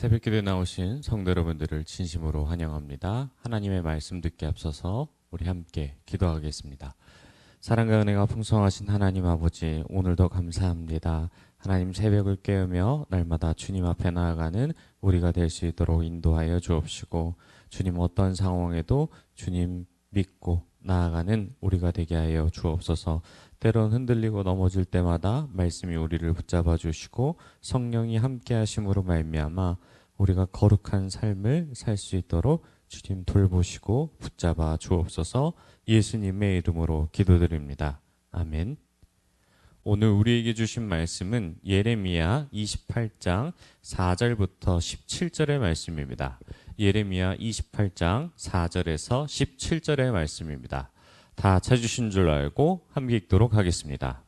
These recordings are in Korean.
새벽기도에 나오신 성도 여러분들을 진심으로 환영합니다. 하나님의 말씀 듣기 앞서서 우리 함께 기도하겠습니다. 사랑과 은혜가 풍성하신 하나님 아버지, 오늘도 감사합니다. 하나님, 새벽을 깨우며 날마다 주님 앞에 나아가는 우리가 될 수 있도록 인도하여 주옵시고, 주님 어떤 상황에도 주님 믿고 나아가는 우리가 되게 하여 주옵소서. 때론 흔들리고 넘어질 때마다 말씀이 우리를 붙잡아 주시고 성령이 함께 하심으로 말미암아 우리가 거룩한 삶을 살 수 있도록 주님 돌보시고 붙잡아 주옵소서. 예수님의 이름으로 기도드립니다. 아멘. 오늘 우리에게 주신 말씀은 예레미야 28장 4절부터 17절의 말씀입니다. 예레미야 28장 4절에서 17절의 말씀입니다. 다 찾으신 줄 알고 함께 읽도록 하겠습니다.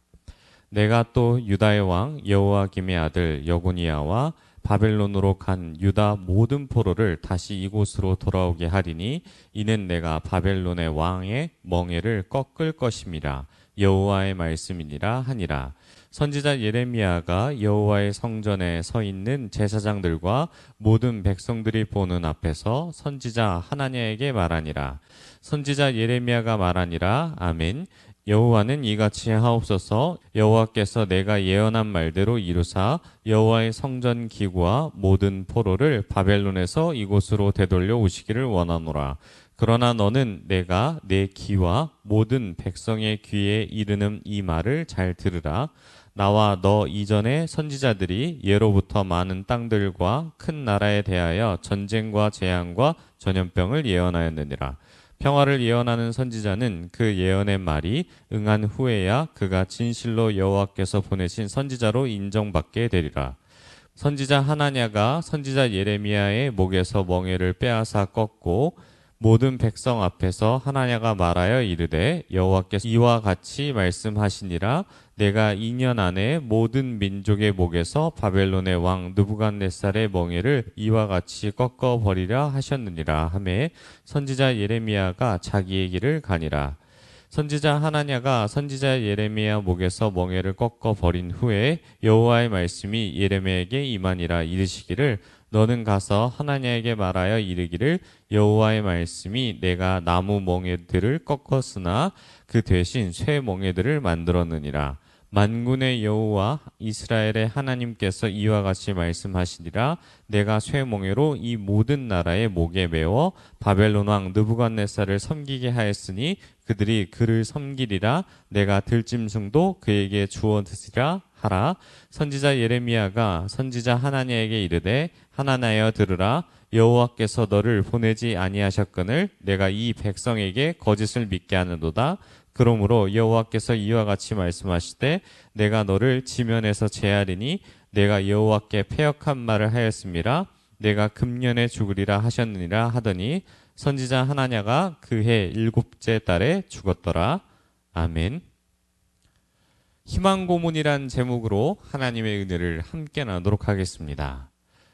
내가 또 유다의 왕 여호야김의 아들 여고니야와 바벨론으로 간 유다 모든 포로를 다시 이곳으로 돌아오게 하리니 이는 내가 바벨론의 왕의 멍에를 꺾을 것임이라. 여호와의 말씀이니라 하니라. 선지자 예레미야가 여호와의 성전에 서 있는 제사장들과 모든 백성들이 보는 앞에서 선지자 하나냐에게 말하니라. 선지자 예레미야가 말하니라. 아멘. 여호와는 이같이 하옵소서. 여호와께서 내가 예언한 말대로 이루사 여호와의 성전 기구와 모든 포로를 바벨론에서 이곳으로 되돌려 오시기를 원하노라. 그러나 너는 내가 내 귀와 모든 백성의 귀에 이르는 이 말을 잘 들으라. 나와 너 이전의 선지자들이 예로부터 많은 땅들과 큰 나라에 대하여 전쟁과 재앙과 전염병을 예언하였느니라. 평화를 예언하는 선지자는 그 예언의 말이 응한 후에야 그가 진실로 여호와께서 보내신 선지자로 인정받게 되리라. 선지자 하나냐가 선지자 예레미야의 목에서 멍에를 빼앗아 꺾고 모든 백성 앞에서 하나냐가 말하여 이르되 여호와께서 이와 같이 말씀하시니라. 내가 2년 안에 모든 민족의 목에서 바벨론의 왕 느부갓네살의 멍에를 이와 같이 꺾어 버리라 하셨느니라 하매 선지자 예레미야가 자기의 길을 가니라. 선지자 하나냐가 선지자 예레미야 목에서 멍에를 꺾어 버린 후에 여호와의 말씀이 예레미야에게 임하니라. 이르시기를 너는 가서 하나냐에게 말하여 이르기를 여호와의 말씀이 내가 나무 멍에들을 꺾었으나 그 대신 쇠 멍에들을 만들었느니라. 만군의 여호와 이스라엘의 하나님께서 이와 같이 말씀하시니라. 내가 쇠 멍에로 이 모든 나라의 목에 메워 바벨론 왕 느부갓네살을 섬기게 하였으니 그들이 그를 섬기리라. 내가 들짐승도 그에게 주어 드시라 하라. 선지자 예레미야가 선지자 하나냐에게 이르되 하나냐여 들으라. 여호와께서 너를 보내지 아니하셨거늘 내가 이 백성에게 거짓을 믿게 하는도다. 그러므로 여호와께서 이와 같이 말씀하시되 내가 너를 지면에서 제하리니 내가 여호와께 패역한 말을 하였음이라. 내가 금년에 죽으리라 하셨느니라 하더니 선지자 하나냐가 그해 7째 달에 죽었더라. 아멘. 희망 고문이란 제목으로 하나님의 은혜를 함께 나누도록 하겠습니다.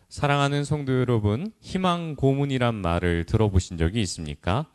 사랑하는 성도 여러분, 희망 고문이란 말을 들어보신 적이 있습니까?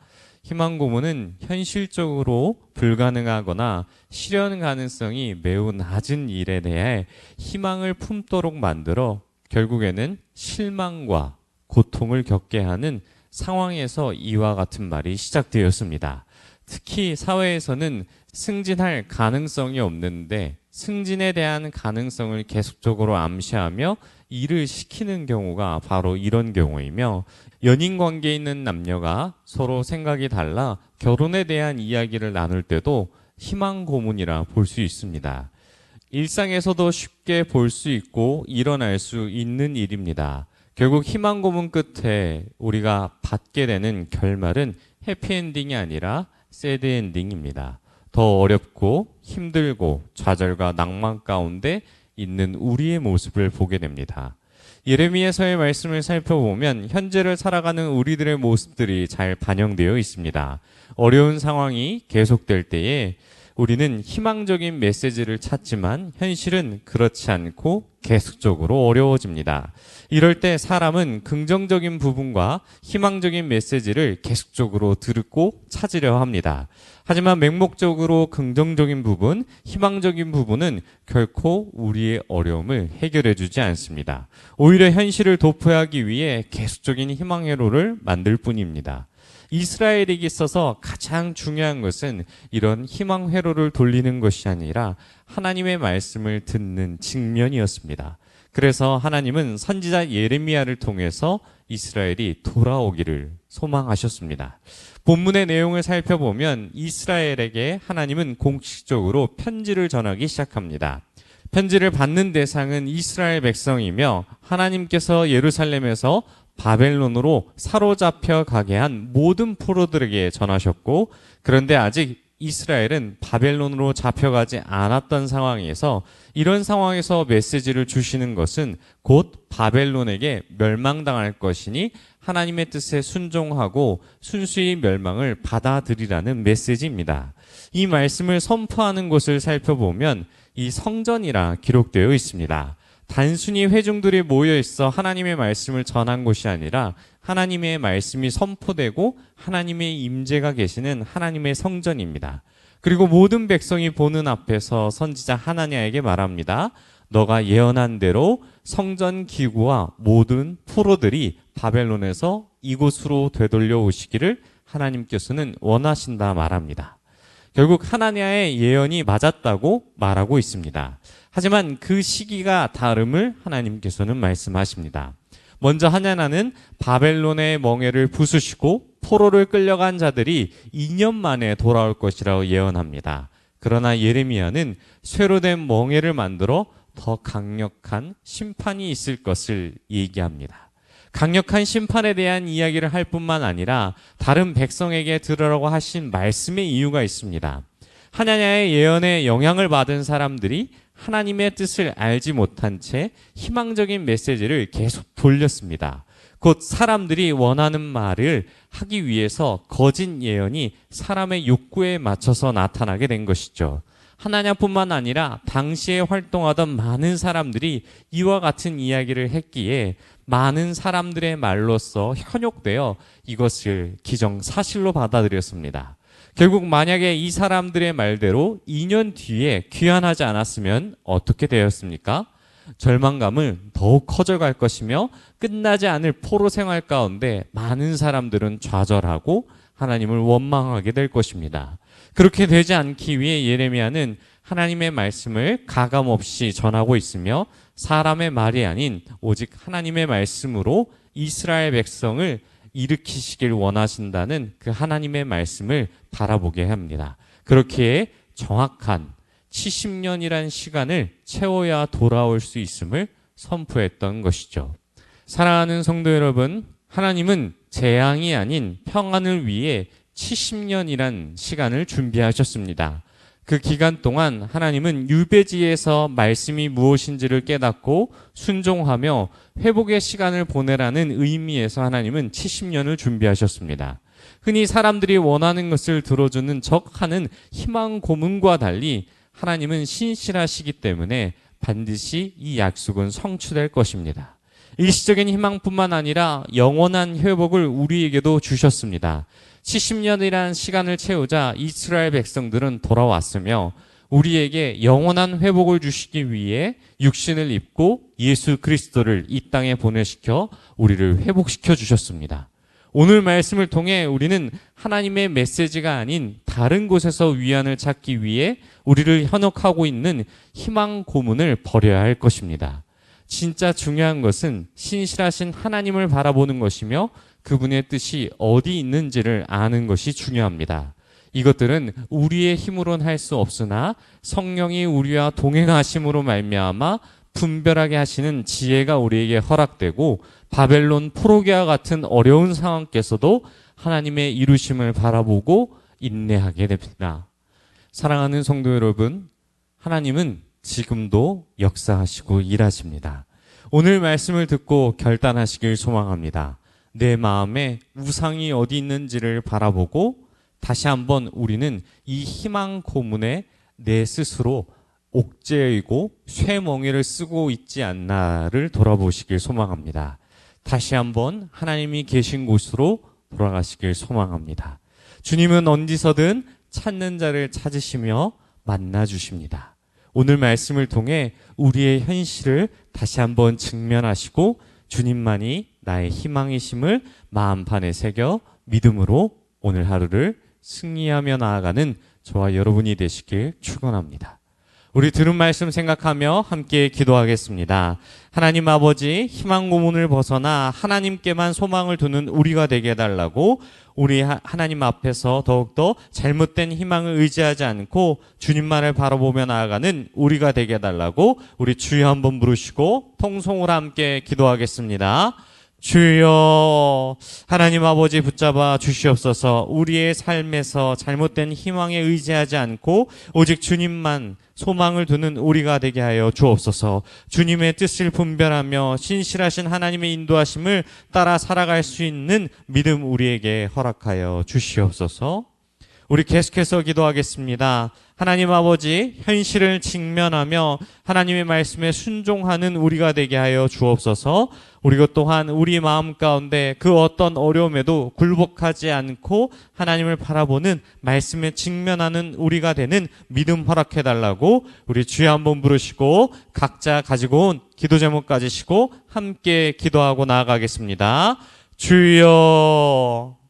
희망 고문은 현실적으로 불가능하거나 실현 가능성이 매우 낮은 일에 대해 희망을 품도록 만들어 결국에는 실망과 고통을 겪게 하는 상황에서 이와 같은 말이 시작되었습니다. 특히 사회에서는 승진할 가능성이 없는데 승진에 대한 가능성을 계속적으로 암시하며 일을 시키는 경우가 바로 이런 경우이며, 연인 관계에 있는 남녀가 서로 생각이 달라 결혼에 대한 이야기를 나눌 때도 희망 고문이라 볼 수 있습니다. 일상에서도 쉽게 볼 수 있고 일어날 수 있는 일입니다. 결국 희망 고문 끝에 우리가 받게 되는 결말은 해피엔딩이 아니라 새드엔딩입니다. 더 어렵고 힘들고 좌절과 낭만 가운데 있는 우리의 모습을 보게 됩니다. 예레미야서의 말씀을 살펴보면 현재를 살아가는 우리들의 모습들이 잘 반영되어 있습니다. 어려운 상황이 계속될 때에 우리는 희망적인 메시지를 찾지만 현실은 그렇지 않고 계속적으로 어려워집니다. 이럴 때 사람은 긍정적인 부분과 희망적인 메시지를 계속적으로 듣고 찾으려 합니다. 하지만 맹목적으로 긍정적인 부분, 희망적인 부분은 결코 우리의 어려움을 해결해 주지 않습니다. 오히려 현실을 도포하기 위해 계속적인 희망 회로를 만들 뿐입니다. 이스라엘에게 있어서 가장 중요한 것은 이런 희망 회로를 돌리는 것이 아니라 하나님의 말씀을 듣는 직면이었습니다. 그래서 하나님은 선지자 예레미야를 통해서 이스라엘이 돌아오기를 소망하셨습니다. 본문의 내용을 살펴보면 이스라엘에게 하나님은 공식적으로 편지를 전하기 시작합니다. 편지를 받는 대상은 이스라엘 백성이며 하나님께서 예루살렘에서 바벨론으로 사로잡혀 가게 한 모든 포로들에게 전하셨고, 그런데 아직 이스라엘은 바벨론으로 잡혀가지 않았던 상황에서 이런 상황에서 메시지를 주시는 것은 곧 바벨론에게 멸망당할 것이니 하나님의 뜻에 순종하고 순수히 멸망을 받아들이라는 메시지입니다. 이 말씀을 선포하는 곳을 살펴보면 이 성전이라 기록되어 있습니다. 단순히 회중들이 모여 있어 하나님의 말씀을 전한 곳이 아니라 하나님의 말씀이 선포되고 하나님의 임재가 계시는 하나님의 성전입니다. 그리고 모든 백성이 보는 앞에서 선지자 하나냐에게 말합니다. 너가 예언한 대로 성전 기구와 모든 포로들이 바벨론에서 이곳으로 되돌려 오시기를 하나님께서는 원하신다 말합니다. 결국 하나냐의 예언이 맞았다고 말하고 있습니다. 하지만 그 시기가 다름을 하나님께서는 말씀하십니다. 먼저 하냐나는 바벨론의 멍에를 부수시고 포로를 끌려간 자들이 2년 만에 돌아올 것이라고 예언합니다. 그러나 예레미야는 쇠로 된 멍에를 만들어 더 강력한 심판이 있을 것을 얘기합니다. 강력한 심판에 대한 이야기를 할 뿐만 아니라 다른 백성에게 들으라고 하신 말씀의 이유가 있습니다. 하나냐의 예언에 영향을 받은 사람들이 하나님의 뜻을 알지 못한 채 희망적인 메시지를 계속 돌렸습니다. 곧 사람들이 원하는 말을 하기 위해서 거짓 예언이 사람의 욕구에 맞춰서 나타나게 된 것이죠. 하나냐뿐만 아니라 당시에 활동하던 많은 사람들이 이와 같은 이야기를 했기에 많은 사람들의 말로써 현혹되어 이것을 기정사실로 받아들였습니다. 결국 만약에 이 사람들의 말대로 2년 뒤에 귀환하지 않았으면 어떻게 되었습니까? 절망감을 더욱 커져갈 것이며 끝나지 않을 포로 생활 가운데 많은 사람들은 좌절하고 하나님을 원망하게 될 것입니다. 그렇게 되지 않기 위해 예레미야는 하나님의 말씀을 가감없이 전하고 있으며 사람의 말이 아닌 오직 하나님의 말씀으로 이스라엘 백성을 일으키시길 원하신다는 그 하나님의 말씀을 바라보게 합니다. 그렇기에 정확한 70년이란 시간을 채워야 돌아올 수 있음을 선포했던 것이죠. 사랑하는 성도 여러분, 하나님은 재앙이 아닌 평안을 위해 70년이란 시간을 준비하셨습니다. 그 기간 동안 하나님은 유배지에서 말씀이 무엇인지를 깨닫고 순종하며 회복의 시간을 보내라는 의미에서 하나님은 70년을 준비하셨습니다. 흔히 사람들이 원하는 것을 들어주는 척하는 희망 고문과 달리 하나님은 신실하시기 때문에 반드시 이 약속은 성취될 것입니다. 일시적인 희망뿐만 아니라 영원한 회복을 우리에게도 주셨습니다. 70년이라는 시간을 채우자 이스라엘 백성들은 돌아왔으며 우리에게 영원한 회복을 주시기 위해 육신을 입고 예수 그리스도를 이 땅에 보내시켜 우리를 회복시켜 주셨습니다. 오늘 말씀을 통해 우리는 하나님의 메시지가 아닌 다른 곳에서 위안을 찾기 위해 우리를 현혹하고 있는 희망 고문을 버려야 할 것입니다. 진짜 중요한 것은 신실하신 하나님을 바라보는 것이며 그분의 뜻이 어디 있는지를 아는 것이 중요합니다. 이것들은 우리의 힘으로는 할 수 없으나 성령이 우리와 동행하심으로 말미암아 분별하게 하시는 지혜가 우리에게 허락되고 바벨론 포로기와 같은 어려운 상황께서도 하나님의 이루심을 바라보고 인내하게 됩니다. 사랑하는 성도 여러분, 하나님은 지금도 역사하시고 일하십니다. 오늘 말씀을 듣고 결단하시길 소망합니다. 내 마음에 우상이 어디 있는지를 바라보고 다시 한번 우리는 이 희망 고문에 내 스스로 옥죄이고 쇠멍이를 쓰고 있지 않나를 돌아보시길 소망합니다. 다시 한번 하나님이 계신 곳으로 돌아가시길 소망합니다. 주님은 어디서든 찾는 자를 찾으시며 만나 주십니다. 오늘 말씀을 통해 우리의 현실을 다시 한번 직면하시고 주님만이 나의 희망이심을 마음판에 새겨 믿음으로 오늘 하루를 승리하며 나아가는 저와 여러분이 되시길 축원합니다. 우리 들은 말씀 생각하며 함께 기도하겠습니다. 하나님 아버지, 희망 고문을 벗어나 하나님께만 소망을 두는 우리가 되게 해달라고, 우리 하나님 앞에서 더욱더 잘못된 희망을 의지하지 않고 주님만을 바라보며 나아가는 우리가 되게 해달라고 우리 주여 한번 부르시고 통성으로 함께 기도하겠습니다. 주여, 하나님 아버지 붙잡아 주시옵소서. 우리의 삶에서 잘못된 희망에 의지하지 않고 오직 주님만 소망을 두는 우리가 되게 하여 주옵소서. 주님의 뜻을 분별하며 신실하신 하나님의 인도하심을 따라 살아갈 수 있는 믿음 우리에게 허락하여 주시옵소서. 우리 계속해서 기도하겠습니다. 하나님 아버지, 현실을 직면하며 하나님의 말씀에 순종하는 우리가 되게 하여 주옵소서. 우리가 또한 우리 마음 가운데 그 어떤 어려움에도 굴복하지 않고 하나님을 바라보는 말씀에 직면하는 우리가 되는 믿음 허락해달라고 우리 주여 한번 부르시고 각자 가지고 온 기도 제목 가지시고 함께 기도하고 나아가겠습니다. 주여.